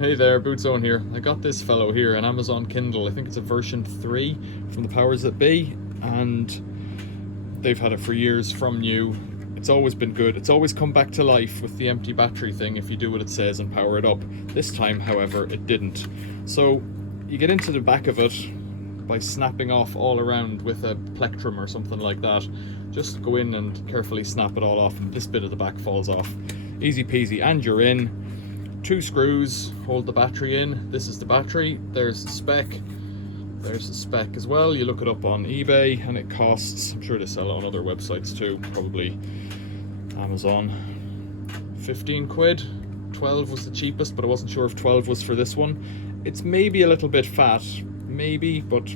Hey there, Bootzone here. I got this fellow here, an Amazon Kindle. I think it's a version 3 from the powers that be, and they've had it for years from new. It's always been good. It's always come back to life with the empty battery thing if you do what it says and power it up. This time, however, it didn't. So you get into the back of it by snapping off all around with a plectrum or something like that. Just go in and carefully snap it all off, and this bit of the back falls off. Easy peasy, and you're in. 2 screws hold the battery in. This is the battery. There's the spec. There's the spec as well. You look it up on eBay and it costs, I'm sure they sell it on other websites too, probably Amazon, 15 quid. 12 was the cheapest, but I wasn't sure if 12 was for this one. It's maybe a little bit fat, maybe, but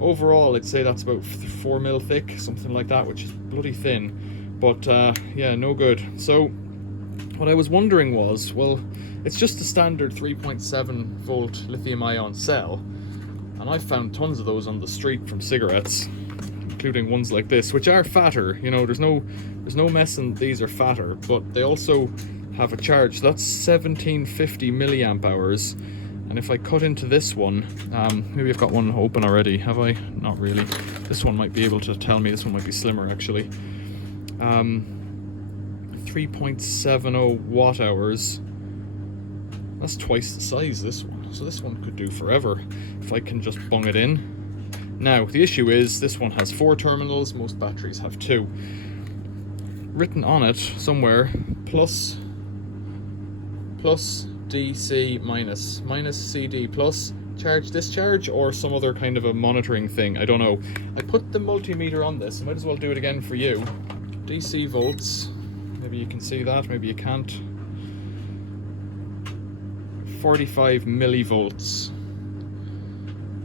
overall I'd say that's about 4 mil thick, something like that, which is bloody thin. But yeah, no good. So what I was wondering was, well, it's just a standard 3.7 volt lithium ion cell, and I've found tons of those on the street from cigarettes, including ones like this, which are fatter. You know, there's no messing, these are fatter, but they also have a charge. That's 1750 milliamp hours. And if I cut into this one, maybe I've got one open already, have I? Not really. This one might be able to tell me. This one might be slimmer actually. 3.70 watt hours. That's twice the size of this one. So this one could do forever if I can just bung it in. Now, the issue is this one has 4 terminals, most batteries have 2. Written on it somewhere, plus DC minus CD plus, charge discharge, or some other kind of a monitoring thing, I don't know. I put the multimeter on this, I might as well do it again for you. DC volts, maybe you can see that, maybe you can't. 45 millivolts.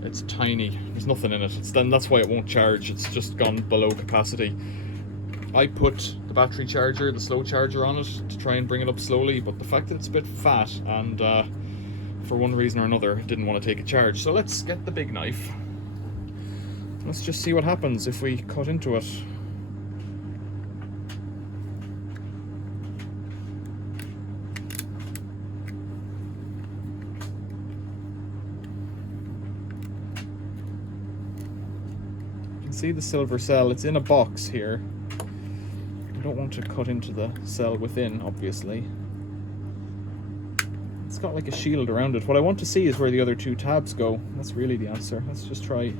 It's tiny, there's nothing in it. That's why it won't charge, it's just gone below capacity. I put the battery charger, the slow charger on it to try and bring it up slowly, but the fact that it's a bit fat and for one reason or another it didn't want to take a charge. So let's get the big knife. Let's just see what happens if we cut into it. You can see the silver cell, it's in a box here. I don't want to cut into the cell within, obviously. It's got like a shield around it. What I want to see is where the other 2 tabs go. That's really the answer. Let's just try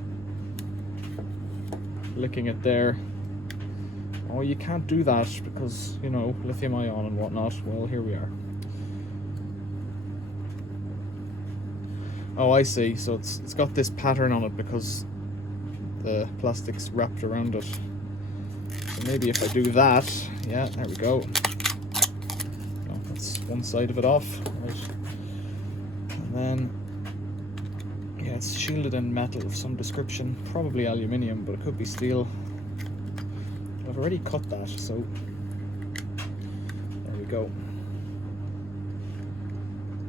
licking it there. Oh, you can't do that because, you know, lithium ion and whatnot. Well, here we are. Oh, I see. So it's got this pattern on it because the plastic's wrapped around it. So maybe if I do that, yeah, there we go. Oh, that's one side of it off, right? And then, yeah, it's shielded in metal of some description, probably aluminium, but it could be steel. I've already cut that, so there we go.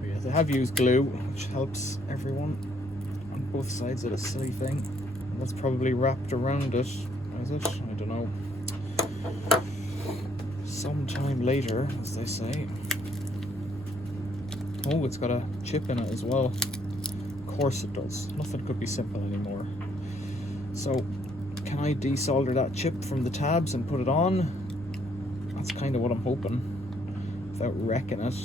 But yeah, they have used glue, which helps everyone on both sides of the silly thing. And that's probably wrapped around it, is it? I don't know. Sometime later, as they say. Oh, it's got a chip in it as well. Of course it does. Nothing could be simple anymore. So, can I desolder that chip from the tabs and put it on? That's kind of what I'm hoping, without wrecking it.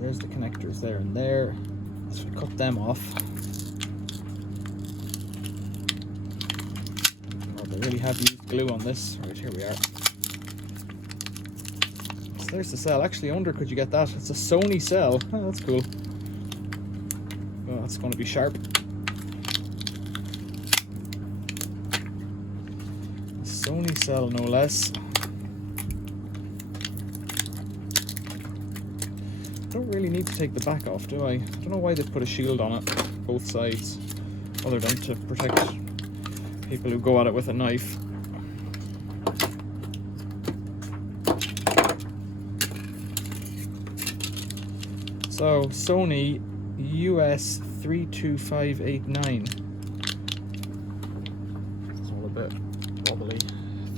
There's the connectors there and there. Let's cut them off. Oh, they really have used glue on this. Right, here we are. So there's the cell. Actually, I wonder, could you get that? It's a Sony cell. Oh, that's cool. Oh, that's going to be sharp. A Sony cell, no less. Don't really need to take the back off, do I? I don't know why they put a shield on it, both sides, other than to protect people who go at it with a knife. So, Sony US 32589. It's all a bit wobbly.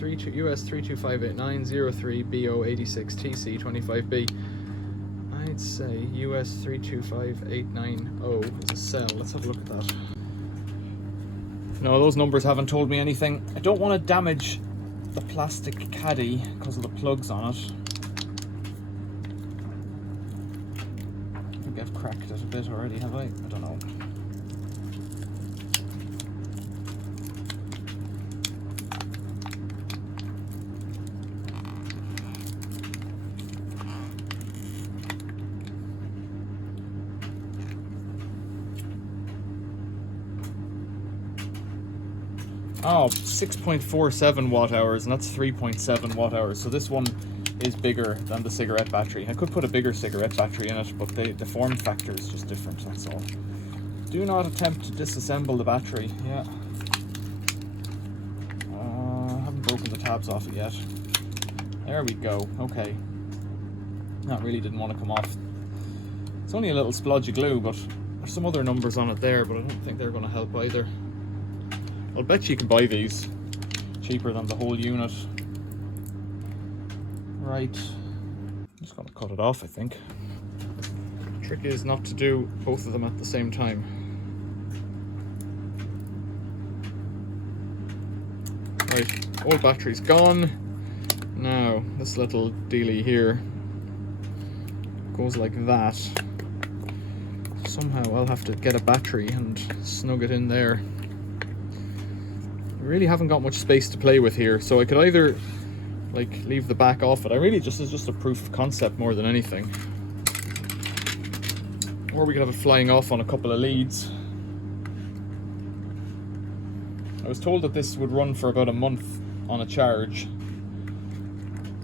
US 32589 03 BO86 TC 25B. I might say US 325890 is a cell. Let's have a look at that. No, those numbers haven't told me anything. I don't want to damage the plastic caddy because of the plugs on it. I think I've cracked it a bit already, have I? I don't know. Oh, 6.47 watt hours, and that's 3.7 watt hours. So this one is bigger than the cigarette battery. I could put a bigger cigarette battery in it, but the form factor is just different, that's all. Do not attempt to disassemble the battery. Yeah. I haven't broken the tabs off it yet. There we go. Okay. That really didn't want to come off. It's only a little splodge of glue, but there's some other numbers on it there, but I don't think they're going to help either. I'll bet you can buy these cheaper than the whole unit. Right, I'm just going to cut it off, I think. The trick is not to do both of them at the same time. Right, old battery's gone. Now, this little dealie here goes like that. Somehow I'll have to get a battery and snug it in there. I really haven't got much space to play with here, so I could either like leave the back off it. It's just a proof of concept more than anything. Or we could have it flying off on a couple of leads. I was told that this would run for about a month on a charge,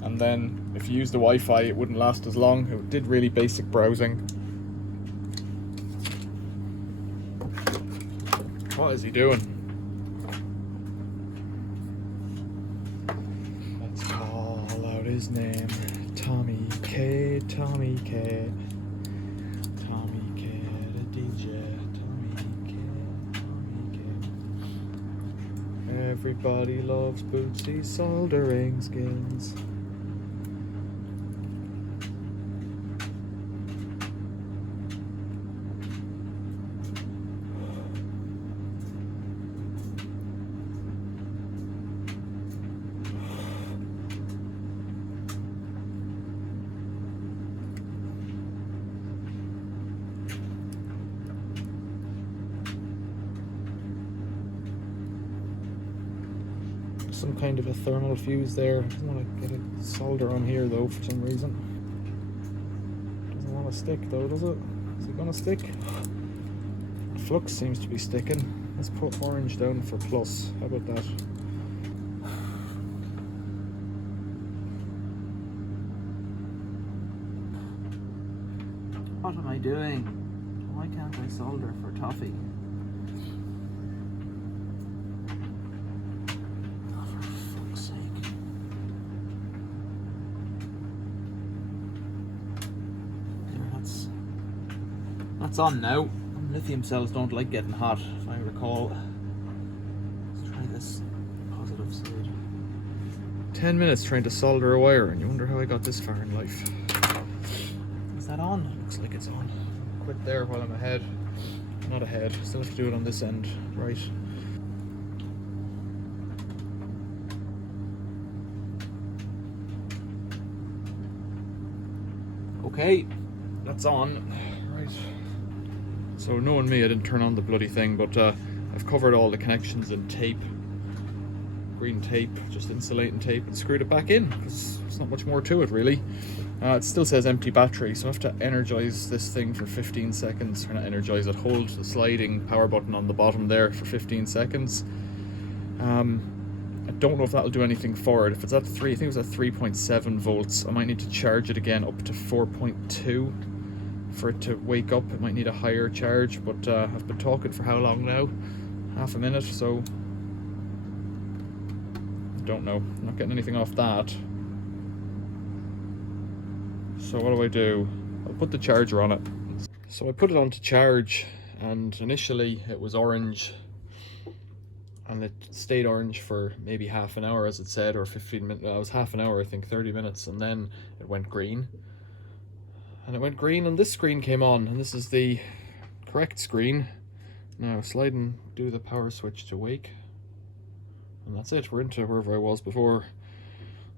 and then if you use the Wi-Fi it wouldn't last as long. It did really basic browsing. What is he doing? His name, Tommy K, Tommy K, Tommy K, the DJ, Tommy K, Tommy K. Everybody loves Bootsy soldering skins. Some kind of a thermal fuse there. I don't want to get a solder on here though for some reason. Doesn't want to stick though, does it? Is it going to stick? Flux seems to be sticking. Let's put orange down for plus. How about that? What am I doing? Why can't I solder for toffee? That's on now. Lithium cells don't like getting hot, if I recall. Let's try this positive side. 10 minutes trying to solder a wire, and you wonder how I got this far in life. Is that on? Looks like it's on. Quit there while I'm ahead. Not ahead, still have to do it on this end. Right. Okay, that's on. Right. So knowing me, I didn't turn on the bloody thing, but I've covered all the connections in tape, green tape, just insulating tape, and screwed it back in, because there's not much more to it really. It still says empty battery, so I have to energize this thing for 15 seconds, or not energize it, hold the sliding power button on the bottom there for 15 seconds. I don't know if that'll do anything for it. If it's at 3, I think it was at 3.7 volts, I might need to charge it again up to 4.2. for it to wake up. It might need a higher charge, but I've been talking for how long now? Half a minute, so I don't know. I'm not getting anything off that. So what do? I'll put the charger on it. So I put it on to charge, and initially it was orange, and it stayed orange for maybe half an hour, as it said, or 15 minutes. It was half an hour, I think, 30 minutes, and then it went green. and it went green, and this screen came on, and this is the correct screen. Now slide and do the power switch to wake, and that's it. We're into wherever I was before.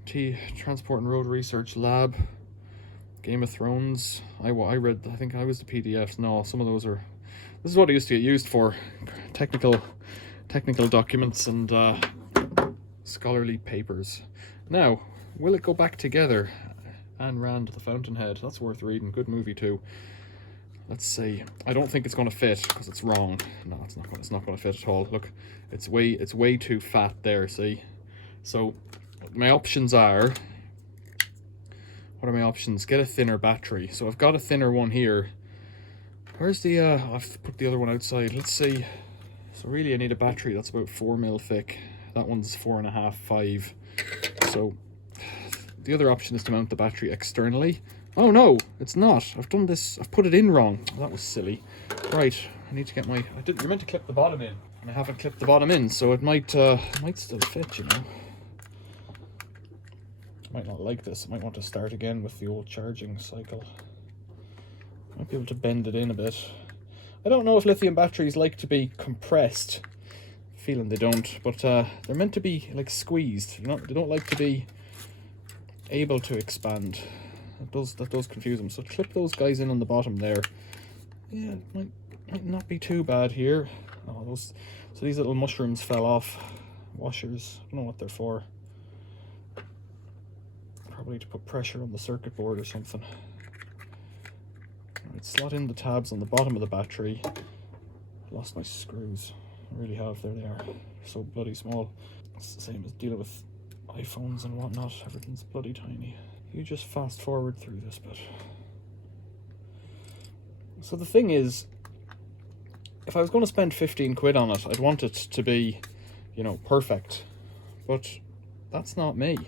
Transport and Road Research Lab, Game of Thrones. I read, I think I was the PDFs. No, some of those are, this is what it used to get used for, technical documents and scholarly papers. Now, will it go back together? Ayn Rand, The Fountainhead. That's worth reading. Good movie too. Let's see. I don't think it's going to fit because it's wrong. No, it's not going to fit at all. Look, it's way too fat there. See. So my options are. What are my options? Get a thinner battery. So I've got a thinner one here. Where's the? I've put the other one outside. Let's see. So really, I need a battery that's about 4 mil thick. That one's 4.5, 5. So the other option is to mount the battery externally. Oh no, it's not. I've done this. I've put it in wrong. That was silly. Right, I need to get my. You're meant to clip the bottom in, and I haven't clipped the bottom in, so it might still fit. You know. I might not like this. I might want to start again with the old charging cycle. Might be able to bend it in a bit. I don't know if lithium batteries like to be compressed. Feeling they don't, but they're meant to be like squeezed. You know, they don't like to be able to expand. That does confuse them. So clip those guys in on the bottom there. Yeah, it might not be too bad here. Oh, so these little mushrooms fell off. Washers. I don't know what they're for. Probably to put pressure on the circuit board or something. Alright, slot in the tabs on the bottom of the battery. Lost my screws. I really have. There they are. So bloody small. It's the same as dealing with iPhones and whatnot. Everything's bloody tiny. You just fast forward through this bit. So the thing is, if I was going to spend 15 quid on it, I'd want it to be, you know, perfect. But that's not me.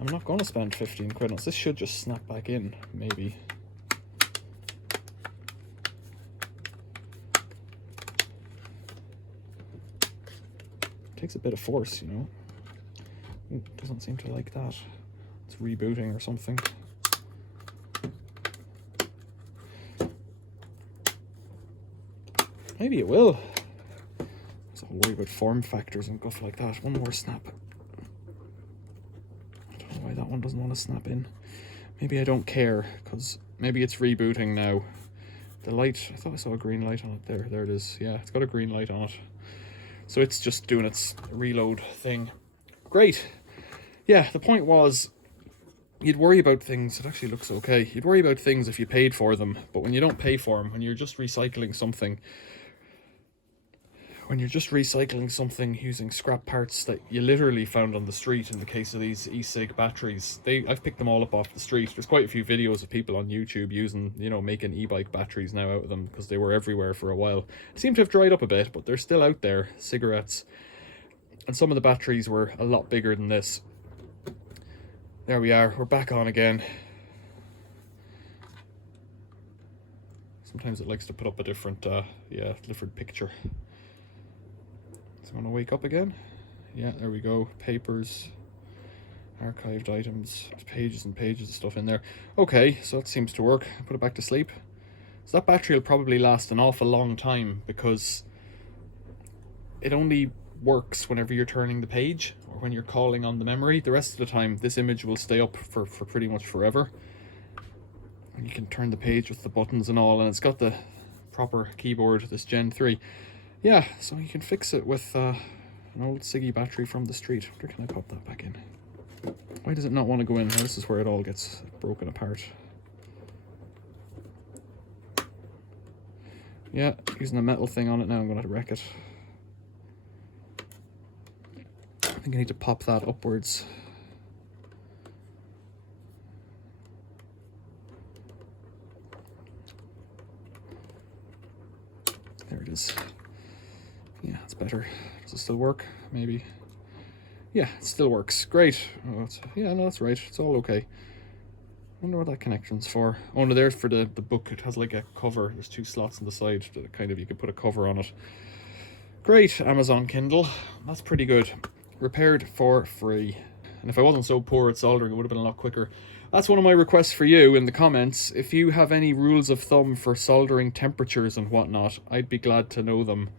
I'm not going to spend 15 quid on this. This should just snap back in, maybe. Takes a bit of force, you know. Ooh, doesn't seem to like that. It's rebooting or something. Maybe it will. So I'll worry about form factors and stuff like that. One more snap. I don't know why that one doesn't want to snap in. Maybe I don't care, because maybe it's rebooting now. The light, I thought I saw a green light on it there. There it is. Yeah, it's got a green light on it. So it's just doing its reload thing. Great. Yeah, the point was, you'd worry about things. It actually looks okay. You'd worry about things if you paid for them, but when you don't pay for them, when you're just recycling something, using scrap parts that you literally found on the street, in the case of these ecig batteries, I've picked them all up off the street. There's quite a few videos of people on YouTube using, you know, making e-bike batteries now out of them, because they were everywhere for a while. They seem to have dried up a bit, but they're still out there. Cigarettes. And some of the batteries were a lot bigger than this. There we are, we're back on again. Sometimes it likes to put up a different picture. So I'm gonna wake up again. Yeah, there we go. Papers, archived items, there's pages and pages of stuff in there. Okay, so that seems to work. Put it back to sleep. So that battery will probably last an awful long time, because it only works whenever you're turning the page or when you're calling on the memory. The rest of the time this image will stay up for pretty much forever. And you can turn the page with the buttons and all, and it's got the proper keyboard, this Gen 3. Yeah, so you can fix it with an old Siggy battery from the street. Where can I pop that back in? Why does it not want to go in? This is where it all gets broken apart. Yeah, using a metal thing on it now, I'm going to wreck it. I think I need to pop that upwards. There it is. Yeah, it's better. Does it still work? Maybe. Yeah, it still works. Great. Oh, yeah, no, that's right. It's all okay. Wonder what that connection's for. Oh no, there's for the book. It has like a cover. There's 2 slots on the side that kind of, you could put a cover on it. Great, Amazon Kindle. That's pretty good. Repaired for free. And if I wasn't so poor at soldering, it would have been a lot quicker. that's one of my requests for you in the comments. If you have any rules of thumb for soldering temperatures and whatnot, I'd be glad to know them.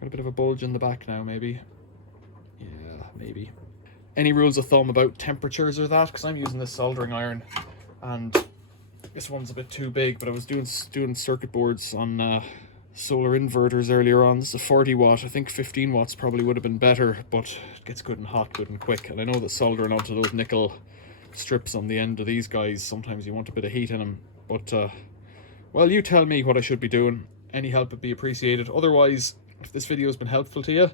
Got a bit of a bulge in the back now, maybe. Yeah, maybe. Any rules of thumb about temperatures or that? Because I'm using this soldering iron, and this one's a bit too big, but I was doing circuit boards on solar inverters earlier on. This is a 40 watt. I think 15 watts probably would have been better, but it gets good and hot, good and quick. And I know that soldering onto those nickel strips on the end of these guys, sometimes you want a bit of heat in them. But, well, you tell me what I should be doing. Any help would be appreciated. Otherwise, if this video has been helpful to you,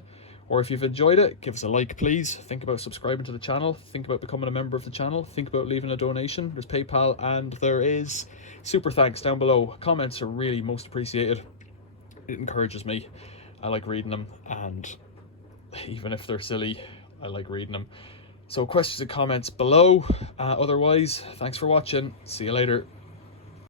or if you've enjoyed it, give us a like, please. Think about subscribing to the channel. Think about becoming a member of the channel. Think about leaving a donation. There's PayPal and there is super thanks down below. Comments are really most appreciated. It encourages me. I like reading them, and even if they're silly, I like reading them. So questions and comments below. Otherwise, thanks for watching. See you later.